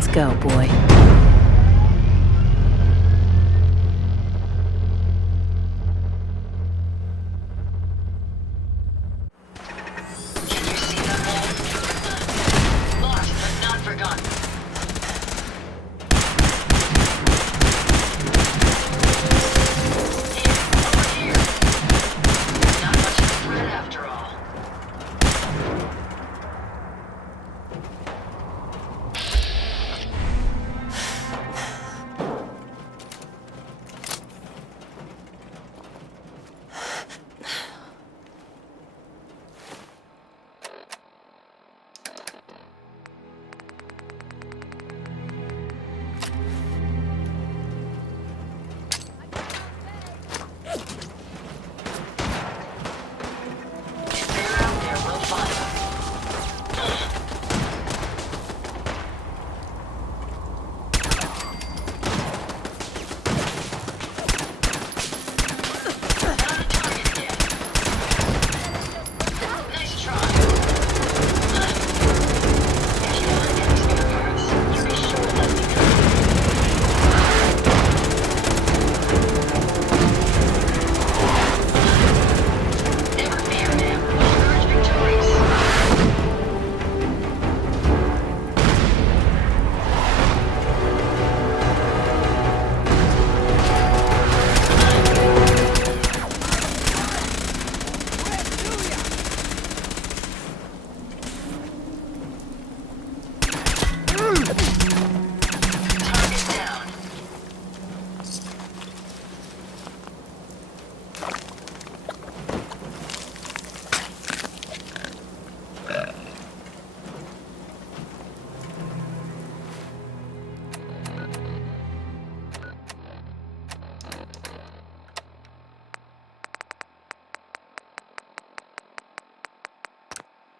Let's go, boy.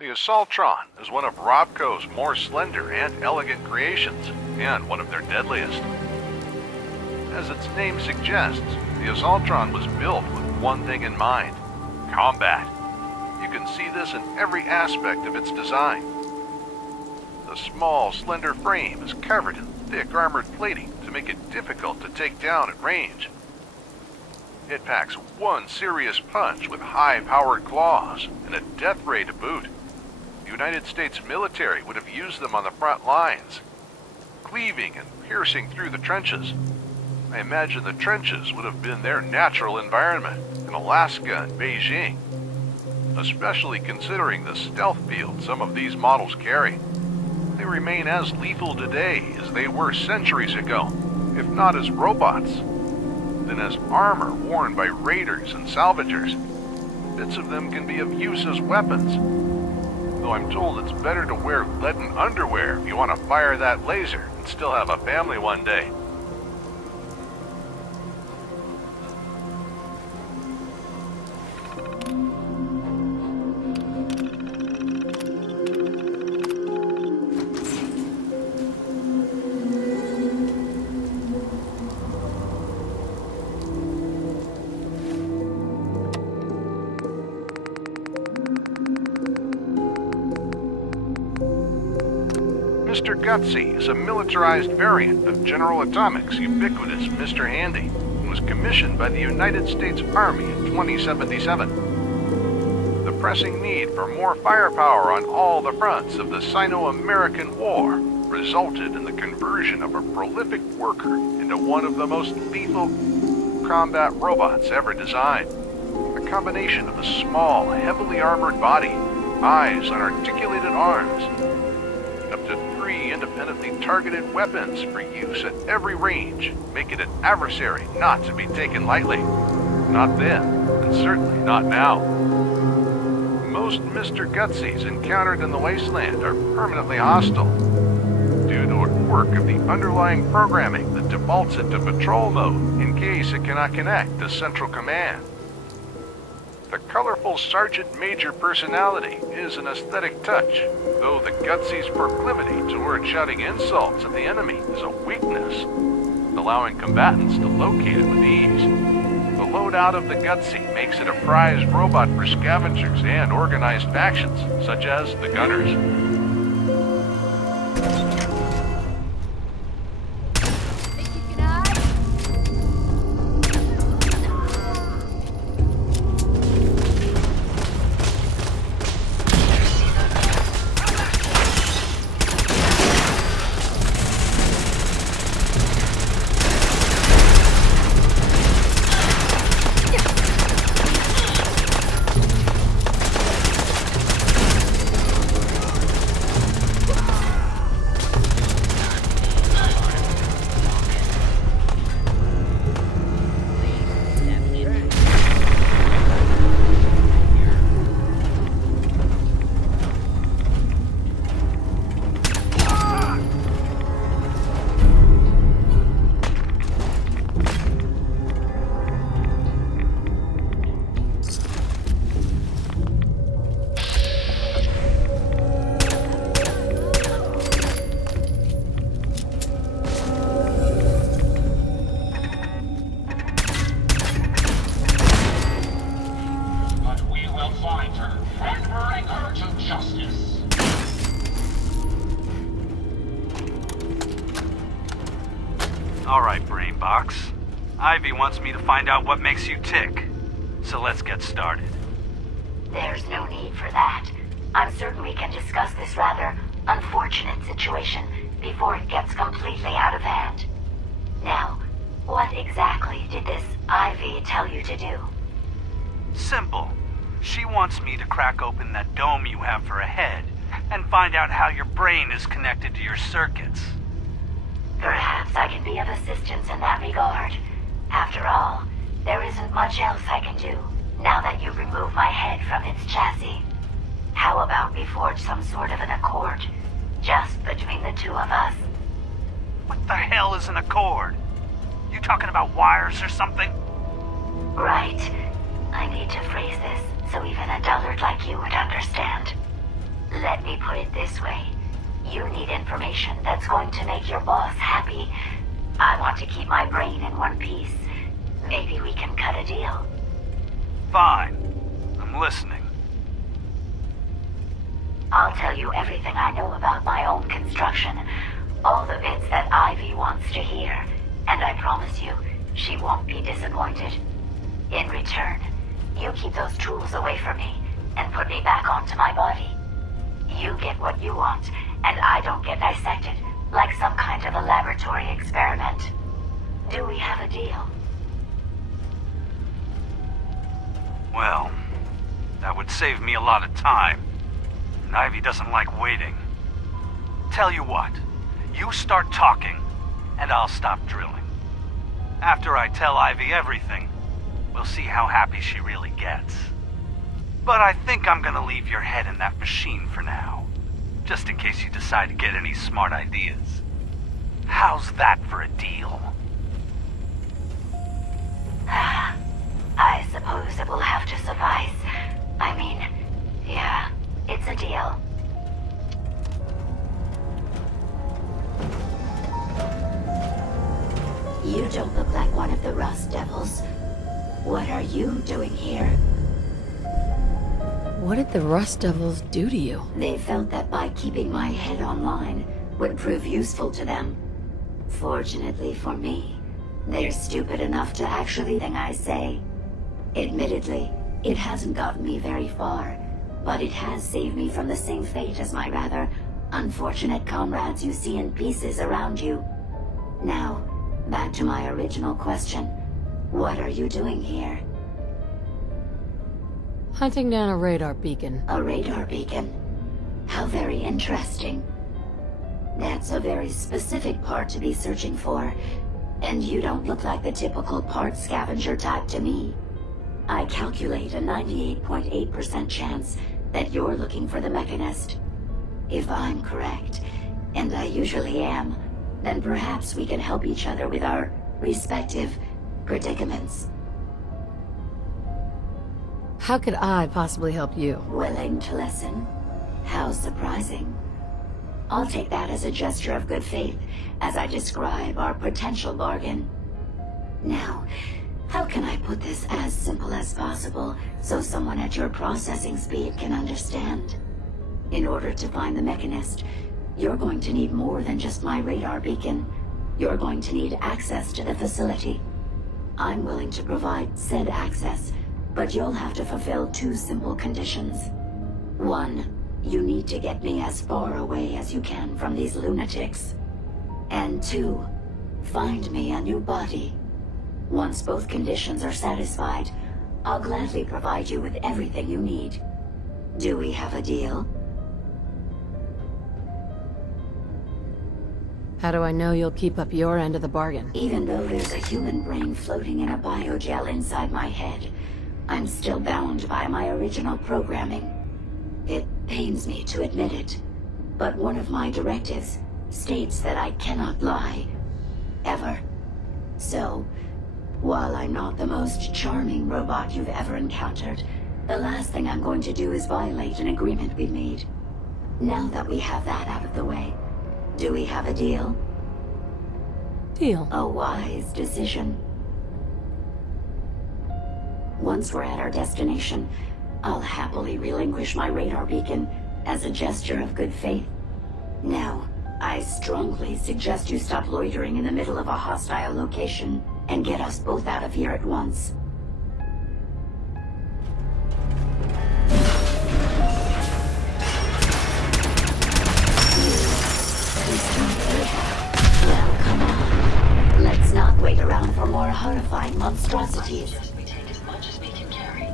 The Assaultron is one of Robco's more slender and elegant creations, and one of their deadliest. As its name suggests, the Assaultron was built with one thing in mind: combat. You can see this in every aspect of its design. The small, slender frame is covered in thick armored plating to make it difficult to take down at range. It packs one serious punch with high-powered claws and a death ray to boot. The United States military would have used them on the front lines, cleaving and piercing through the trenches. I imagine the trenches would have been their natural environment in Alaska and Beijing, especially considering the stealth field some of these models carry. They remain as lethal today as they were centuries ago, if not as robots, then as armor worn by raiders and salvagers. Bits of them can be of use as weapons, though I'm told it's better to wear leaden underwear if you want to fire that laser and still have a family one day. Mr. Gutsy is a militarized variant of General Atomic's ubiquitous Mr. Handy, and was commissioned by the United States Army in 2077. The pressing need for more firepower on all the fronts of the Sino-American War resulted in the conversion of a prolific worker into one of the most lethal combat robots ever designed. A combination of a small, heavily armored body, eyes on articulated arms, up to 3 independently targeted weapons for use at every range make it an adversary not to be taken lightly. Not then, and certainly not now. Most Mr. Gutsies encountered in the wasteland are permanently hostile, due to a quirk of the underlying programming that defaults it to patrol mode in case it cannot connect to Central Command. The colorful Sergeant Major personality is an aesthetic touch, though the Gutsy's proclivity toward shouting insults at the enemy is a weakness, allowing combatants to locate it with ease. The loadout of the Gutsy makes it a prized robot for scavengers and organized factions, such as the Gunners. will find her and bring her to justice. Alright, Brainbox. Ivy wants me to find out what makes you tick. So let's get started. There's no need for that. I'm certain we can discuss this rather unfortunate situation before it gets completely out of hand. Now, what exactly did this Ivy tell you to do? Simple. She wants me to crack open that dome you have for a head and find out how your brain is connected to your circuits. Perhaps I can be of assistance in that regard. After all, there isn't much else I can do now that you've removed my head from its chassis. How about we forge some sort of an accord, just between the two of us? What the hell is an accord? You talking about wires or something? Right. I need to phrase this so even a dullard like you would understand. Let me put it this way. You need information that's going to make your boss happy. I want to keep my brain in one piece. Maybe we can cut a deal. Fine. I'm listening. I'll tell you everything I know about my own construction. All the bits that Ivy wants to hear. And I promise you, she won't be disappointed. In return, you keep those tools away from me and put me back onto my body. You get what you want, and I don't get dissected like some kind of a laboratory experiment. Do we have a deal? Well, that would save me a lot of time. And Ivy doesn't like waiting. Tell you what, you start talking, and I'll stop drilling. After I tell Ivy everything, we'll see how happy she really gets. But I think I'm gonna leave your head in that machine for now, just in case you decide to get any smart ideas. How's that for a deal? I suppose it will have to suffice. I mean, yeah, it's a deal. You don't look like one of the Rust Devils. What are you doing here? What did the Rust Devils do to you? They felt that by keeping my head online would prove useful to them. Fortunately for me, they're stupid enough to actually think I say. Admittedly, it hasn't gotten me very far, but it has saved me from the same fate as my rather unfortunate comrades you see in pieces around you. Now, back to my original question. What are you doing here? Hunting down a radar beacon. A radar beacon? How very interesting. That's a very specific part to be searching for, and you don't look like the typical part scavenger type to me. I calculate a 98.8% chance that you're looking for the Mechanist. If I'm correct, and I usually am, then perhaps we can help each other with our respective predicaments. How could I possibly help you? Willing to listen? How surprising. I'll take that as a gesture of good faith as I describe our potential bargain. Now, how can I put this as simple as possible so someone at your processing speed can understand? In order to find the Mechanist, you're going to need more than just my radar beacon. You're going to need access to the facility. I'm willing to provide said access, but you'll have to fulfill two simple conditions. One, you need to get me as far away as you can from these lunatics. And two, find me a new body. Once both conditions are satisfied, I'll gladly provide you with everything you need. Do we have a deal? How do I know you'll keep up your end of the bargain? Even though there's a human brain floating in a biogel inside my head, I'm still bound by my original programming. It pains me to admit it, but one of my directives states that I cannot lie. Ever. So, while I'm not the most charming robot you've ever encountered, the last thing I'm going to do is violate an agreement we've made. Now that we have that out of the way, do we have a deal? Deal. A wise decision. Once we're at our destination, I'll happily relinquish my radar beacon as a gesture of good faith. Now, I strongly suggest you stop loitering in the middle of a hostile location and get us both out of here at once. Well, come on. Let's not wait around for more horrifying monstrosities. We take as much as we can carry.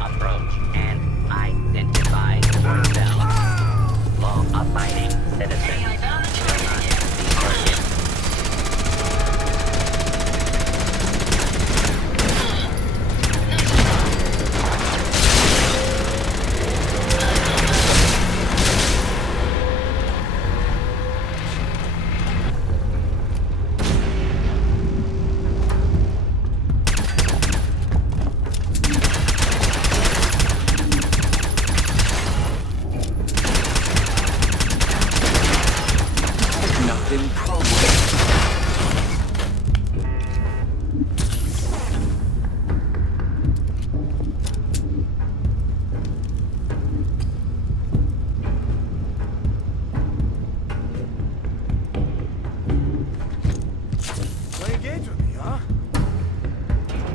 Approach and identify yourself. Law-abiding citizen. Hey, I found the target again.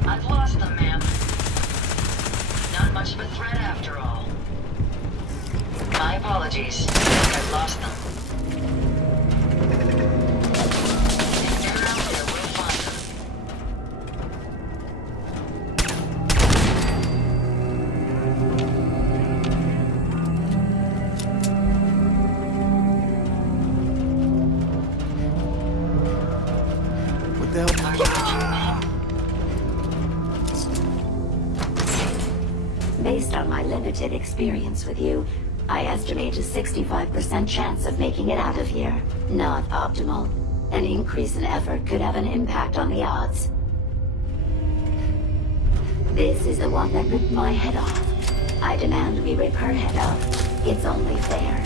I've lost them, ma'am. Not much of a threat after all. My apologies. I've lost them. If they're out there, we'll find them. What the hell? Based on my limited experience with you, I estimate a 65% chance of making it out of here. Not optimal. An increase in effort could have an impact on the odds. This is the one that ripped my head off. I demand we rip her head off. It's only fair.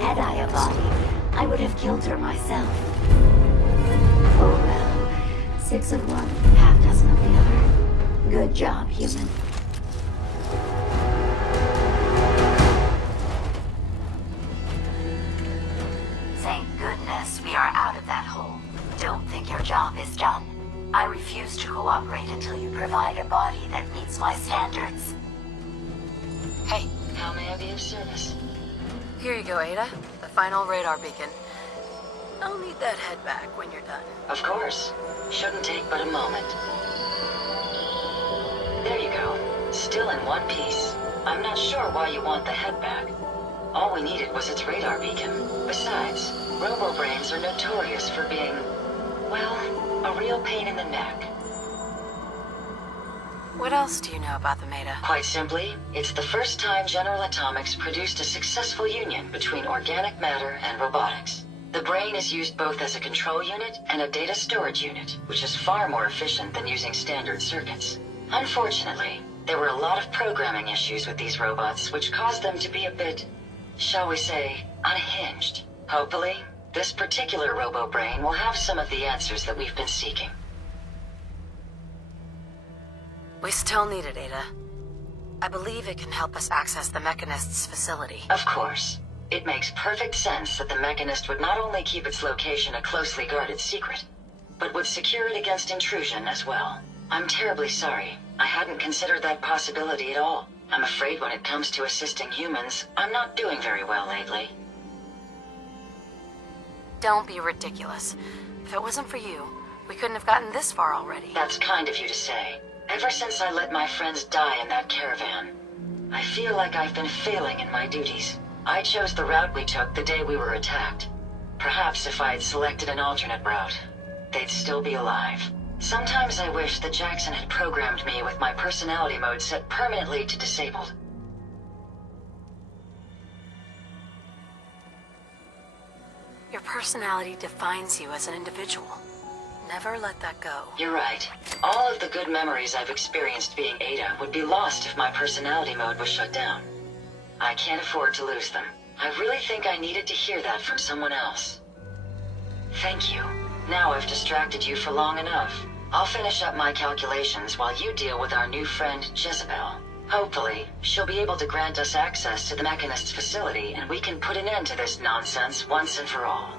Had I a body, I would have killed her myself. Oh well. 6 of one, half dozen of the other. Good job, human. Thank goodness we are out of that hole. Don't think your job is done. I refuse to cooperate until you provide a body that meets my standards. Hey, how may I be of service? Here you go, Ada. The final radar beacon. I'll need that head back when you're done. Of course. Shouldn't take but a moment. There you go. Still in one piece. I'm not sure why you want the head back. All we needed was its radar beacon. Besides, robo-brains are notorious for being, well, a real pain in the neck. What else do you know about them, Ada? Quite simply, it's the first time General Atomics produced a successful union between organic matter and robotics. The brain is used both as a control unit and a data storage unit, which is far more efficient than using standard circuits. Unfortunately, there were a lot of programming issues with these robots, which caused them to be a bit, shall we say, unhinged. Hopefully, this particular robo-brain will have some of the answers that we've been seeking. We still need it, Ada. I believe it can help us access the Mechanist's facility. Of course. It makes perfect sense that the Mechanist would not only keep its location a closely guarded secret, but would secure it against intrusion as well. I'm terribly sorry. I hadn't considered that possibility at all. I'm afraid when it comes to assisting humans, I'm not doing very well lately. Don't be ridiculous. If it wasn't for you, we couldn't have gotten this far already. That's kind of you to say. Ever since I let my friends die in that caravan, I feel like I've been failing in my duties. I chose the route we took the day we were attacked. Perhaps if I'd selected an alternate route, they'd still be alive. Sometimes I wish that Jackson had programmed me with my personality mode set permanently to disabled. Your personality defines you as an individual. Never let that go. You're right. All of the good memories I've experienced being Ada would be lost if my personality mode was shut down. I can't afford to lose them. I really think I needed to hear that from someone else. Thank you. Now I've distracted you for long enough. I'll finish up my calculations while you deal with our new friend, Jezebel. Hopefully, she'll be able to grant us access to the Mechanist's facility and we can put an end to this nonsense once and for all.